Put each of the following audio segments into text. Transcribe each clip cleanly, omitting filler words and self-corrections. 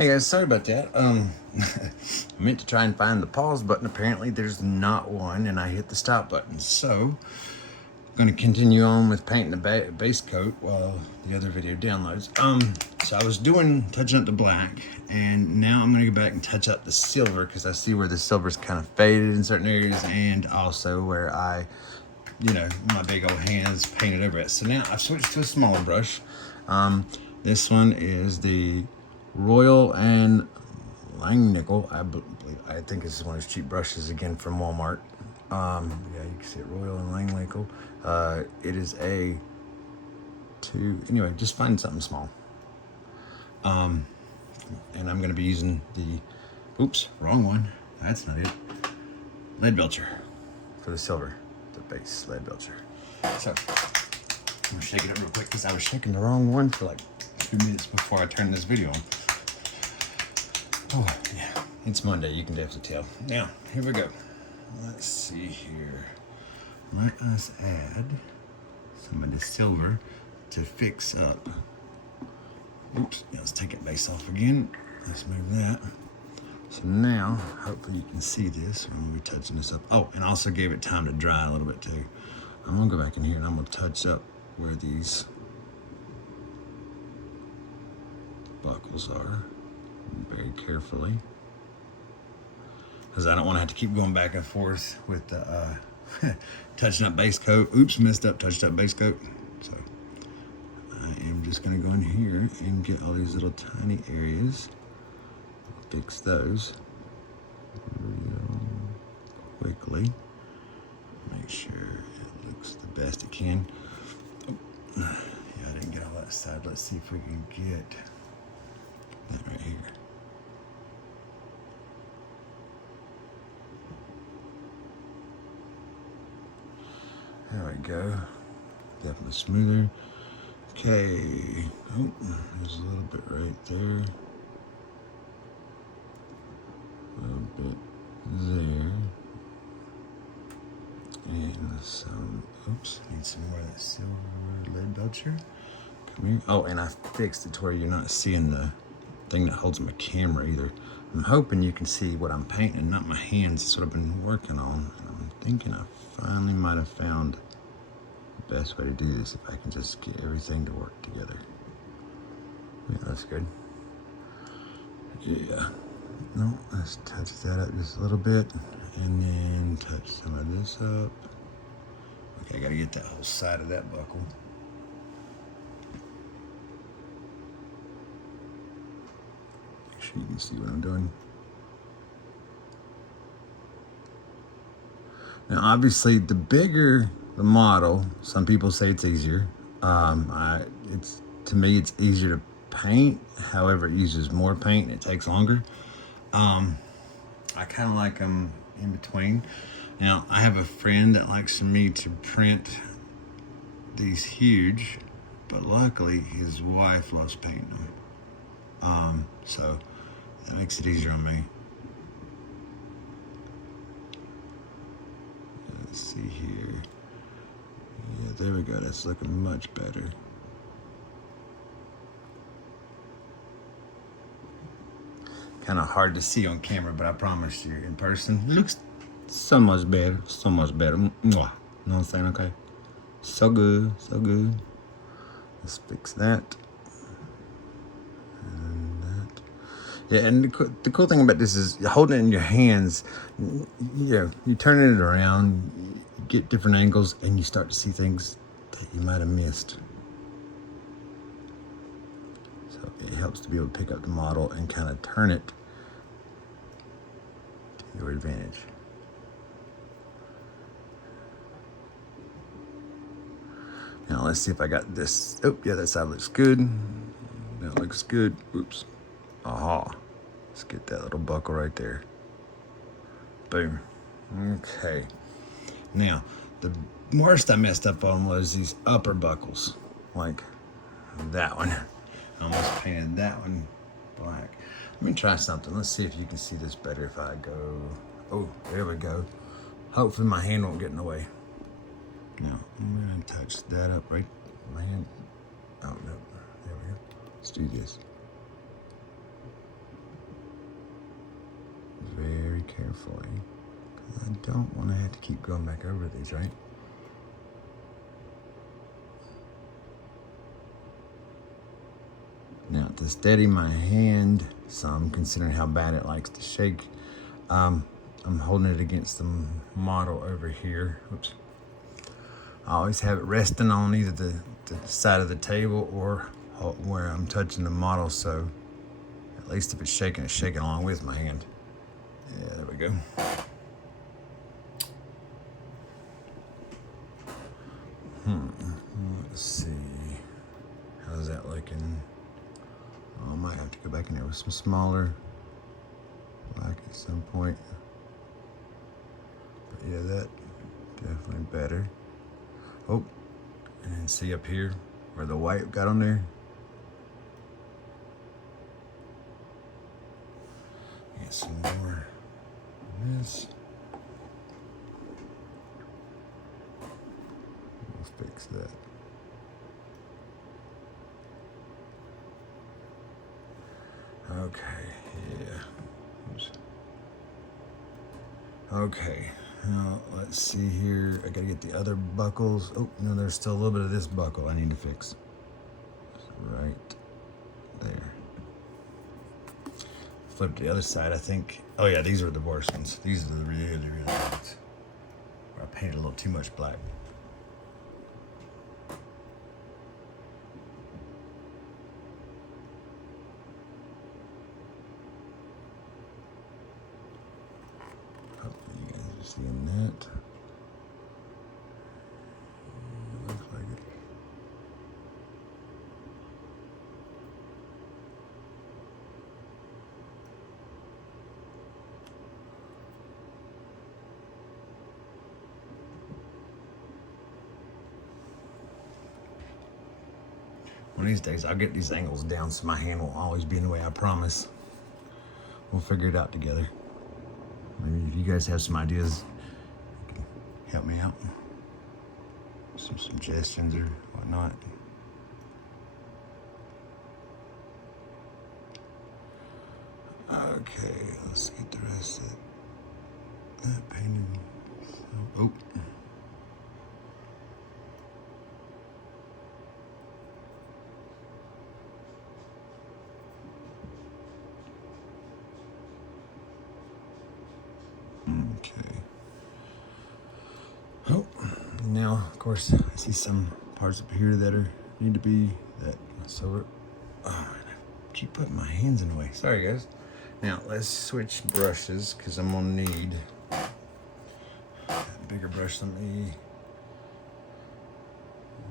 Hey guys, sorry about that. I meant to try and find the pause button. Apparently there's not one, and I hit the stop button. So I'm going to continue on with painting the base coat while the other video downloads. So I was touching up the black, and now I'm going to go back and touch up the silver because I see where the silver's kind of faded in certain areas, and also where I, my big old hands painted over it. So now I've switched to a smaller brush. This one is the Royal and Langnickel. I think this is one of those cheap brushes again from Walmart. Yeah, you can see it, Royal and Langnickel. It is anyway, just find something small. And I'm going to be using oops, wrong one. That's not it. Leadbelcher for the silver, the base Leadbelcher. So I'm going to shake it up real quick because I was shaking the wrong one for like 2 minutes before I turned this video on. Oh, yeah, it's Monday, you can definitely tell. Now, here we go. Let's see here. Let us add some of the silver to fix up. Oops, yeah, let's take it base off again. Let's move that. So now, hopefully you can see this when we're touching this up. Oh, and I also gave it time to dry a little bit too. I'm gonna go back in here and I'm gonna touch up where these buckles are very carefully, because I don't want to have to keep going back and forth with the touching up base coat. Oops, messed up, touched up base coat. So I am just going to go in here and get all these little tiny areas, fix those real quickly, make sure it looks the best it can. Oh, yeah, I didn't get all that side. Let's see if we can get that right here. There we go. Definitely smoother. Okay. Oh, there's a little bit right there. A little bit there. And some, oops, need some more of that silver Leadbelcher. Come here. Oh, and I fixed it to where you're not seeing the thing that holds my camera either. I'm hoping you can see what I'm painting, not my hands. That's what I've been working on. I'm thinking I finally might have found the best way to do this if I can just get everything to work together. Yeah, that's good. Yeah. No, let's touch that up just a little bit and then touch some of this up. Okay, I gotta get that whole side of that buckle. Make sure you can see what I'm doing. Now, obviously, the bigger the model, some people say it's easier. To me, it's easier to paint. However, it uses more paint and it takes longer. I kind of like them in between. Now, I have a friend that likes for me to print these huge, but luckily his wife loves painting them. So that makes it easier on me. Let's see here. Yeah, there we go. That's looking much better. Kind of hard to see on camera, but I promise you, in person, it looks so much better. So much better. Mwah. You know what I'm saying? Okay. So good. So good. Let's fix that. And that. Yeah, and the cool thing about this is holding it in your hands, you turning it around, you get different angles, and you start to see things that you might have missed. So it helps to be able to pick up the model and kind of turn it to your advantage. Now let's see if I got this. Oh, yeah, that side looks good. That looks good. Oops. Aha. Let's get that little buckle right there. Boom. Okay. Now, the worst I messed up on was these upper buckles. Like that one. I almost painted that one black. Let me try something. Let's see if you can see this better if I go. Oh, there we go. Hopefully my hand won't get in the way. Now, I'm going to touch that up right. My hand. Oh, no. There we go. Let's do this. carefully. I don't want to have to keep going back over these, right? Now, to steady my hand some, considering how bad it likes to shake, I'm holding it against the model over here. Oops. I always have it resting on either the side of the table or where I'm touching the model, so at least if it's shaking along with my hand. Yeah, there we go. Let's see. How's that looking? Oh, I might have to go back in there with some smaller black at some point. But yeah, that definitely better. Oh, and then see up here where the white got on there? Get some more of this. We'll fix that. Okay, yeah. Oops. Okay, now let's see here. I gotta get the other buckles. Oh, no, there's still a little bit of this buckle I need to fix. Right there. Flip to the other side, I think. Oh yeah, these are the worst ones. These are the really, really ones. Where I painted a little too much black. Hopefully you guys are seeing that. Looks like it. One of these days, I'll get these angles down so my hand won't always be in the way, I promise. We'll figure it out together. Maybe if you guys have some ideas, you can help me out. Some suggestions or whatnot. Okay, let's get the rest of that painting. Oh. Okay. Oh, now of course I see some parts up here that need to be that. So I keep putting my hands in the way. Sorry guys. Now let's switch brushes because I'm gonna need a bigger brush. Let me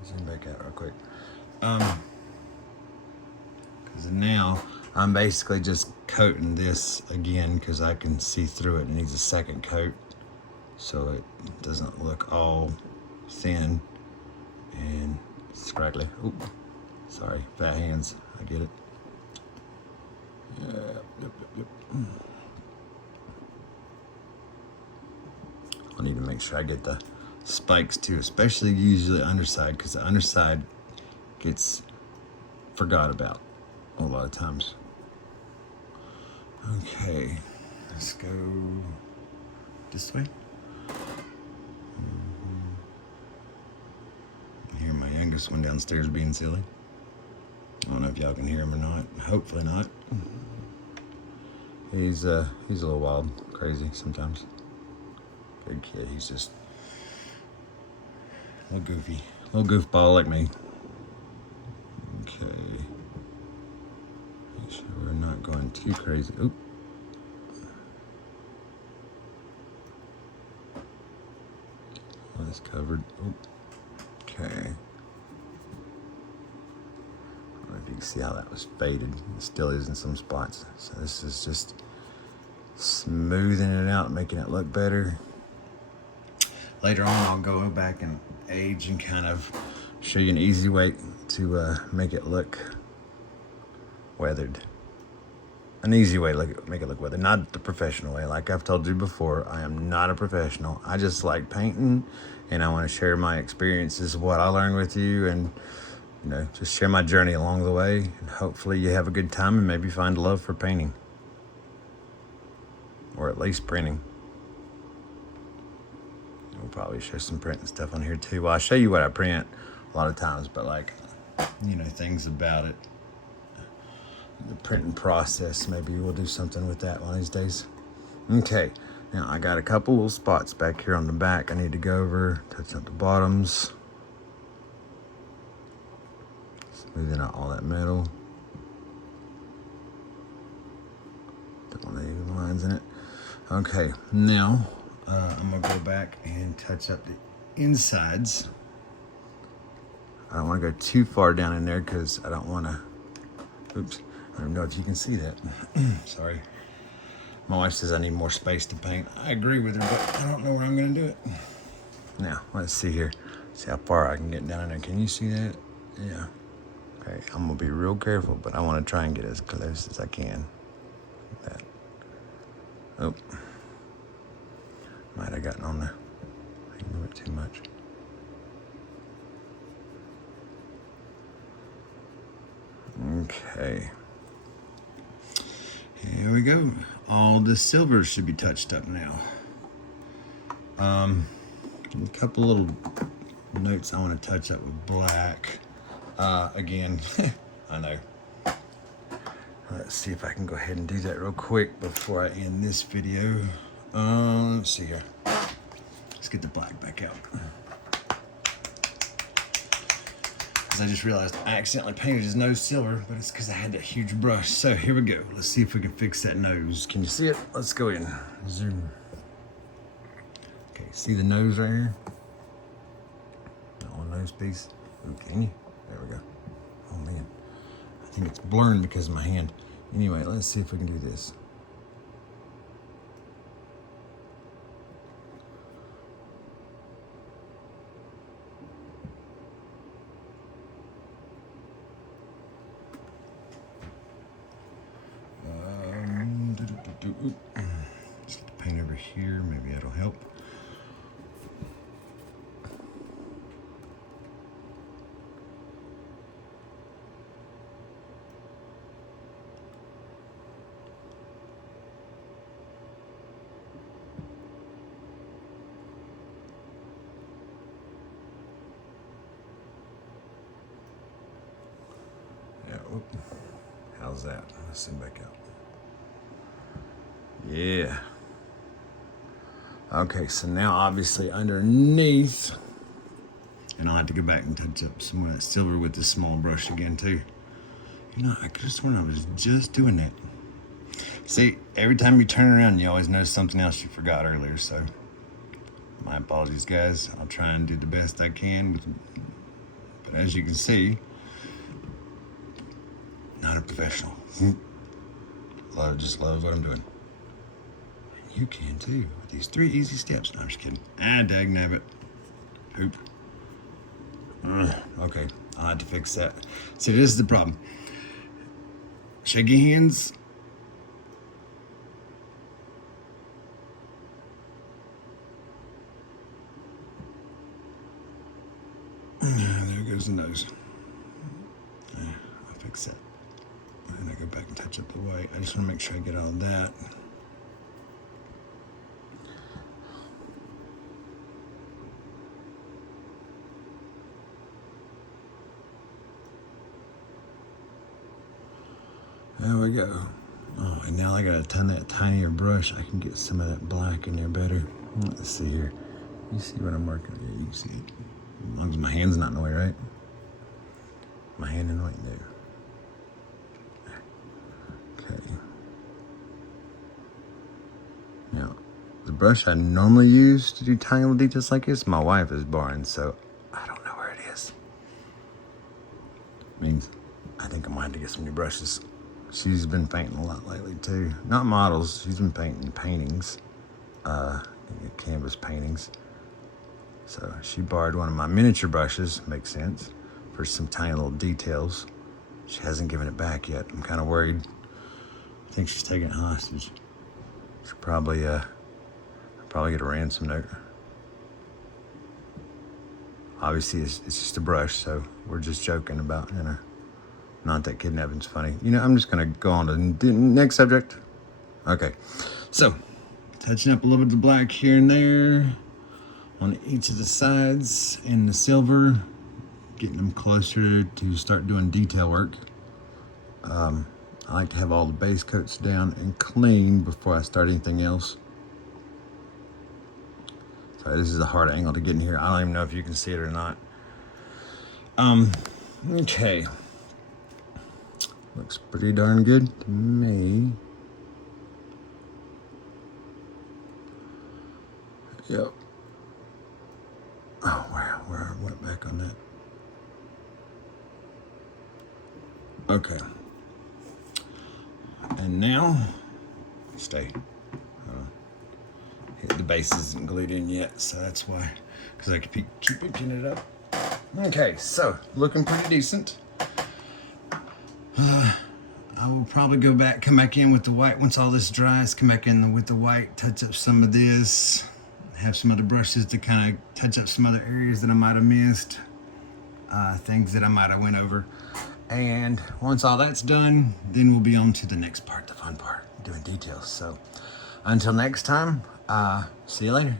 zoom back out real quick. Because now I'm basically just coating this again because I can see through it. It needs a second coat so it doesn't look all thin and scraggly. Oop, sorry, fat hands, I get it. Yep. I need to make sure I get the spikes too, especially usually underside, because the underside gets forgot about a lot of times. Okay, let's go this way. I hear my youngest one downstairs being silly. I don't know if y'all can hear him or not. Hopefully not. He's a little wild, crazy sometimes. Big kid, he's just a little goofy, a little goofball like me. Okay. Make sure we're not going too crazy. Oop. Oh, that's covered. Oop. Okay. I don't know if you can see how that was faded. It still is in some spots. So this is just smoothing it out, making it look better. Later on, I'll go back and age and kind of show you an easy way to make it look weathered. An easy way to make it look weathered, not the professional way. Like I've told you before, I am not a professional. I just like painting, and I want to share my experiences, what I learned with you, and just share my journey along the way. And hopefully you have a good time and maybe find love for painting, or or at least printing. We'll probably show some printing stuff on here too. Well, I'll show you what I print a lot of times, but like, you know, things about it. The printing process, maybe we'll do something with that one of these days. Okay, now I got a couple little spots back here on the back I need to go over, touch up the bottoms. Smoothing out all that metal. Don't want any lines in it. Okay, now I'm gonna go back and touch up the insides. I don't want to go too far down in there because I don't want to. Oops, I don't know if you can see that. Sorry. My wife says I need more space to paint. I agree with her, but I don't know where I'm gonna do it. Now let's see here. See how far I can get down in there. Can you see that? Yeah. Okay, I'm gonna be real careful, but I want to try and get as close as I can. Like that. Oh. Might have gotten on there. I didn't move it too much. Okay. Here we go. All the silver should be touched up now. A couple little notes I want to touch up with black. Again, I know. Let's see if I can go ahead and do that real quick before I end this video. Let's see here. Let's get the black back out. Because I just realized I accidentally painted his nose silver, but it's because I had that huge brush. So here we go. Let's see if we can fix that nose. Can you see it? Let's go in. Zoom. Okay, see the nose right here? That one nose piece. Ooh, can you? There we go. Oh man. I think it's blurring because of my hand. Anyway, let's see if we can do this. Let's get the paint over here. Maybe that'll help. Yeah. How's that? Let's zoom back out. Yeah. Okay, so now obviously underneath, and I'll have to go back and touch up some of that silver with the small brush again too. You know, I could have sworn I was just doing that. See, every time you turn around, you always notice something else you forgot earlier, so my apologies, guys. I'll try and do the best I can, but as you can see, not a professional. Just love what I'm doing. You can too, with these 3 easy steps. No, I'm just kidding. Dag nabbit. Poop. Okay, I'll have to fix that. See, this is the problem. Shaky hands. There goes the nose. I'll fix that. And I go back and touch up the white. I just want to make sure I get all that. There we go. Oh, and now I got a ton of that tinier brush. I can get some of that black in there better. Let's see here. You see what I'm working with? Yeah, you can see it. As long as my hand's not in the way, right? My hand in the way? No. Okay. Now, the brush I normally use to do tiny little details like this, my wife is borrowing, so I don't know where it is. Means I think I'm gonna have to get some new brushes. She's been painting a lot lately too. Not models, she's been painting paintings, canvas paintings. So she borrowed one of my miniature brushes, makes sense, for some tiny little details. She hasn't given it back yet. I'm kind of worried. I think she's taking it hostage. She'll probably get a ransom note. Obviously, it's just a brush, so we're just joking about, you know. Not that kidnapping's funny. You know, I'm just gonna go on to the next subject. Okay, so touching up a little bit of the black here and there on each of the sides and the silver, getting them closer to start doing detail work. I like to have all the base coats down and clean before I start anything else. Sorry, this is a hard angle to get in here. I don't even know if you can see it or not. Okay. Looks pretty darn good to me. Yep. Oh, wow, where I went back on that. Okay. And now, stay. The base isn't glued in yet, so that's why, because I keep picking it up. Okay, so looking pretty decent. I will probably come back in with the white once all this dries. Come back in with the white, touch up some of this, have some other brushes to kind of touch up some other areas that I might have missed, things that I might have went over. And once all that's done, then we'll be on to the next part, the fun part, doing details. So until next time, see you later.